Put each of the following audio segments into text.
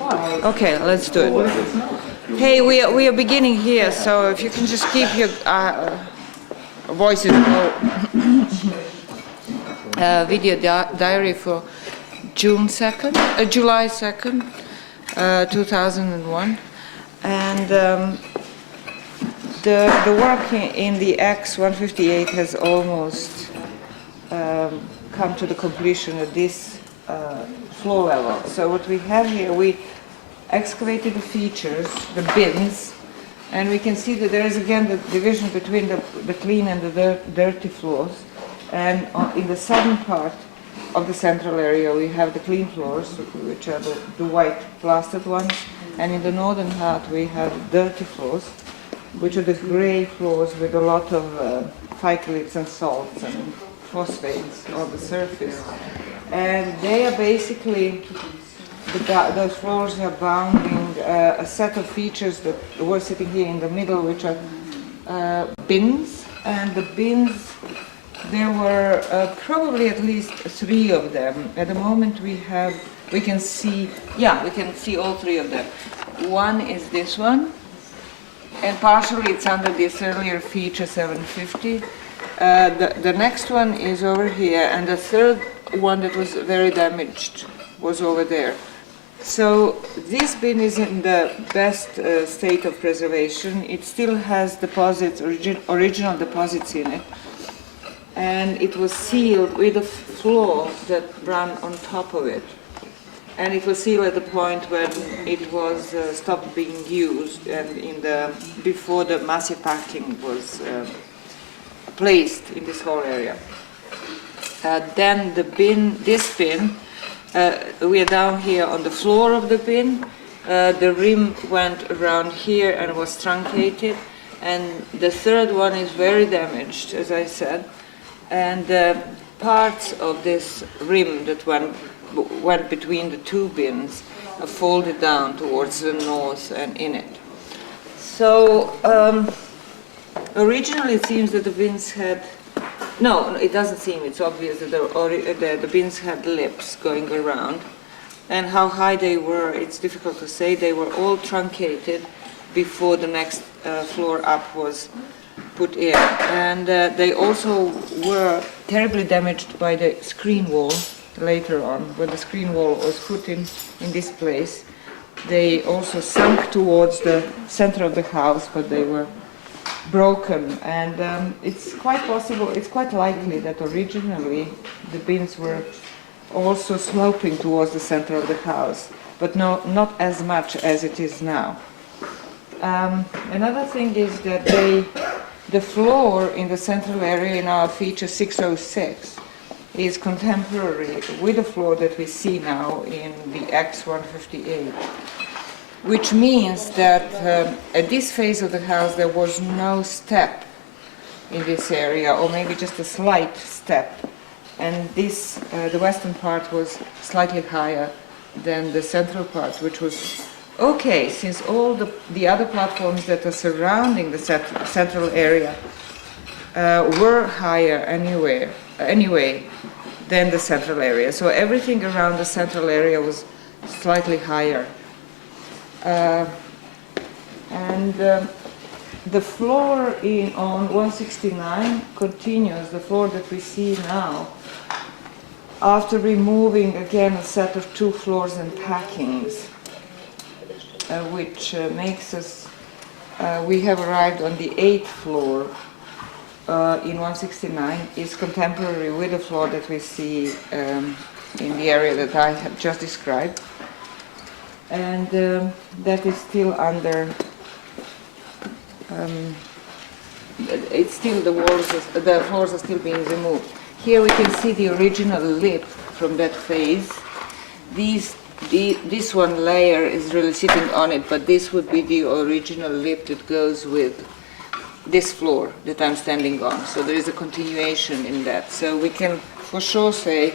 Okay, let's do it. Hey, we are beginning here, so if you can just keep your voices low. Video diary for July 2nd, 2001, and the work in the X158 has almost come to the completion at this floor level. So what we have here, we excavated the features, the bins, and we can see that there is again the division between the clean and the dirty floors. And in the southern part of the central area we have the clean floors, which are the white plastered ones, and in the northern part we have dirty floors, which are the gray floors with a lot of phycolates and salts and phosphates on the surface. And they are basically, those floors are bounding a set of features that were sitting here in the middle, which are bins. And the bins, there were probably at least 3 of them. At the moment we can see all 3 of them. One is this one, and partially it's under this earlier feature 750. The next one is over here, and the third one that was very damaged was over there. So this bin is in the best state of preservation. It still has deposits, original deposits in it, and it was sealed with a floor that ran on top of it. And it was sealed at the point when it was stopped being used, and before the massive packing was placed in this whole area. Then this bin, we are down here on the floor of the bin. The rim went around here and was truncated, and the third one is very damaged, as I said, and parts of this rim that went between the 2 bins are folded down towards the north and in it. So originally it seems that the bins had, no, it doesn't seem, it's obvious that the bins had lips going around, and how high they were, it's difficult to say. They were all truncated before the next floor up was put in, and they also were terribly damaged by the screen wall later on. When the screen wall was put in this place, they also sunk towards the center of the house, but they were broken, and it's quite possible, it's quite likely that originally the bins were also sloping towards the center of the house, but not as much as it is now. Another thing is that the floor in the central area in our feature 606 is contemporary with the floor that we see now in the X158. Which means that at this phase of the house there was no step in this area, or maybe just a slight step, and this the western part was slightly higher than the central part, which was okay, since all the other platforms that are surrounding the central area were higher anyway than the central area. So everything around the central area was slightly higher. The floor on 169 continues, the floor that we see now, after removing again a set of 2 floors and packings, which makes us, we have arrived on the 8th floor in 169, is contemporary with the floor that we see in the area that I have just described. And that is still under, it's still, the floors are still being removed. Here we can see the original lip from that phase. This one layer is really sitting on it, but this would be the original lip that goes with this floor that I'm standing on. So there is a continuation in that. So we can for sure say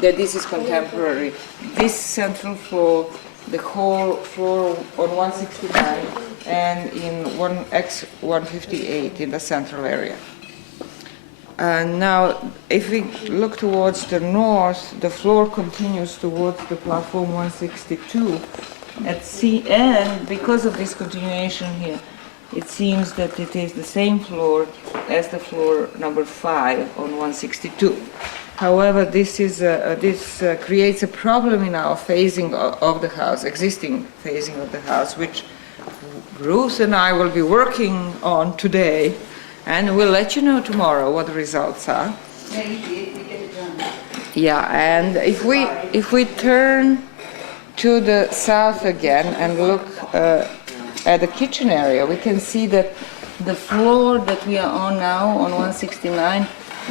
that this is contemporary. This central floor, the whole floor on 169 and in X158 in the central area. And now, if we look towards the north, the floor continues towards the platform 162 at C, and because of this continuation here, it seems that it is the same floor as the floor number 5 on 162. However, this creates a problem in our phasing of the house, existing phasing of the house, which Ruth and I will be working on today, and we'll let you know tomorrow what the results are. Yeah, we get it done. Yeah, and if we turn to the south again and look at the kitchen area, we can see that the floor that we are on now, on 169,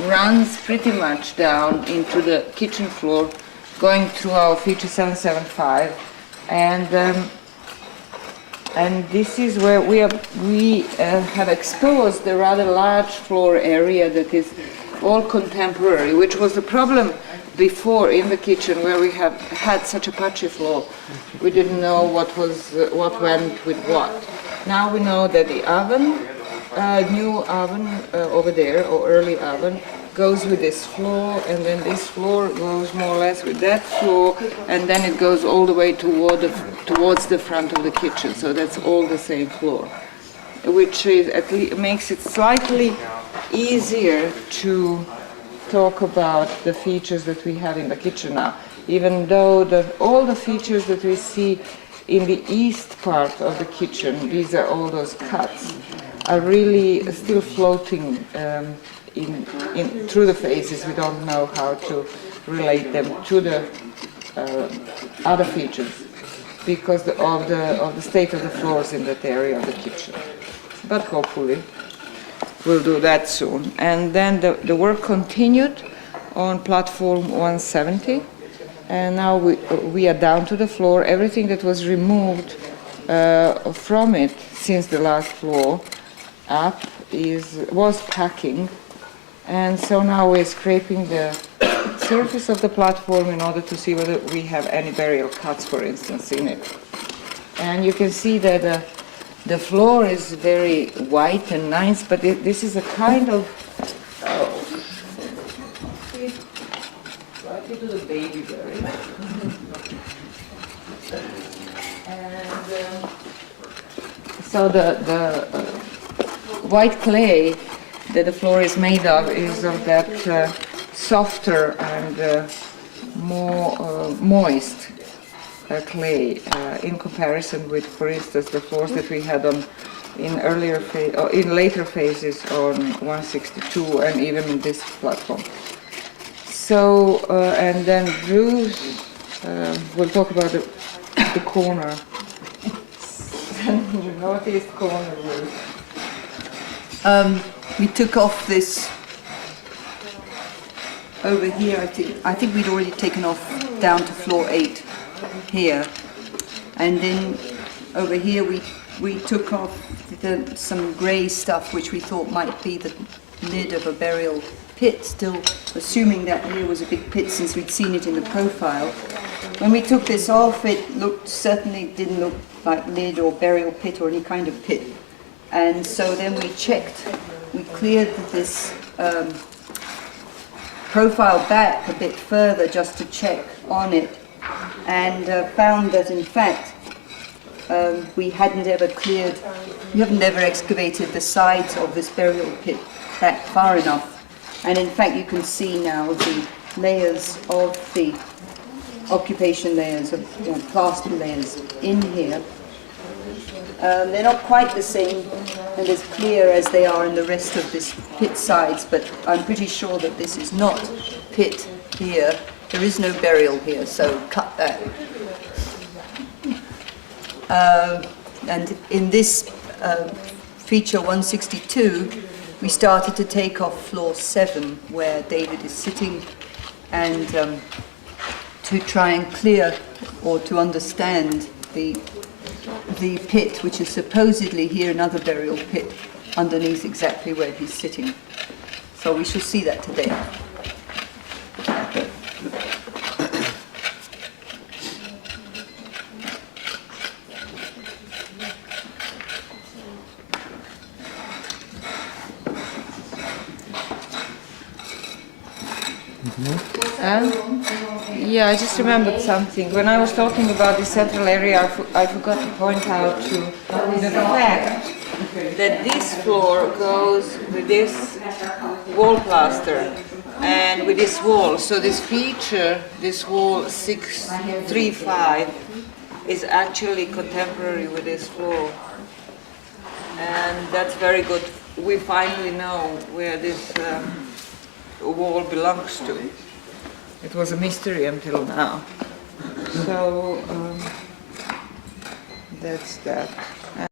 runs pretty much down into the kitchen floor, going through our feature 775, and this is where we have exposed the rather large floor area that is all contemporary, which was the problem before in the kitchen, where we have had such a patchy floor. We didn't know what went with what. Now we know that the oven, new oven over there, or early oven, goes with this floor, and then this floor goes more or less with that floor, and then it goes all the way towards the front of the kitchen. So that's all the same floor, which is makes it slightly easier to talk about the features that we have in the kitchen now, even though all the features that we see in the east part of the kitchen, these are all those cuts, are really still floating through the phases. We don't know how to relate them to the other features because of the state of the floors in that area of the kitchen. But hopefully we'll do that soon. And then the work continued on platform 170, and now we are down to the floor. Everything that was removed from it since the last floor up was packing, and so now we're scraping the surface of the platform in order to see whether we have any burial cuts, for instance, in it. And you can see that the floor is very white and nice, but this is a kind of right into the baby berry. And so the white clay that the floor is made of is of that softer and more moist clay in comparison with, for instance, the floors that we had in later phases on 162 and even in this platform. So and then Ruth will talk about the corner, the northeast corner, Ruth. We took off this over here. I think we'd already taken off down to floor 8 here, and then over here we took off some grey stuff which we thought might be the lid of a burial pit, still assuming that here was a big pit since we'd seen it in the profile. When we took this off, it certainly didn't look like lid or burial pit or any kind of pit. And so then we cleared this profile back a bit further just to check on it, and found that in fact we haven't ever excavated the sides of this burial pit back far enough. And in fact you can see now the layers of the occupation layers, of plaster layers in here. They're not quite the same and as clear as they are in the rest of this pit sides, but I'm pretty sure that this is not pit here. There is no burial here, so cut that. And in this feature 162, we started to take off floor 7, where David is sitting, and to try and clear or to understand the pit, which is supposedly here another burial pit underneath exactly where he's sitting. So we shall see that today. And yeah, I just remembered something. When I was talking about the central area, I forgot to point out to the fact that this floor goes with this wall plaster and with this wall. So this feature, this wall 635, is actually contemporary with this floor. And that's very good. We finally know where this wall belongs to. It was a mystery until now. So that's that.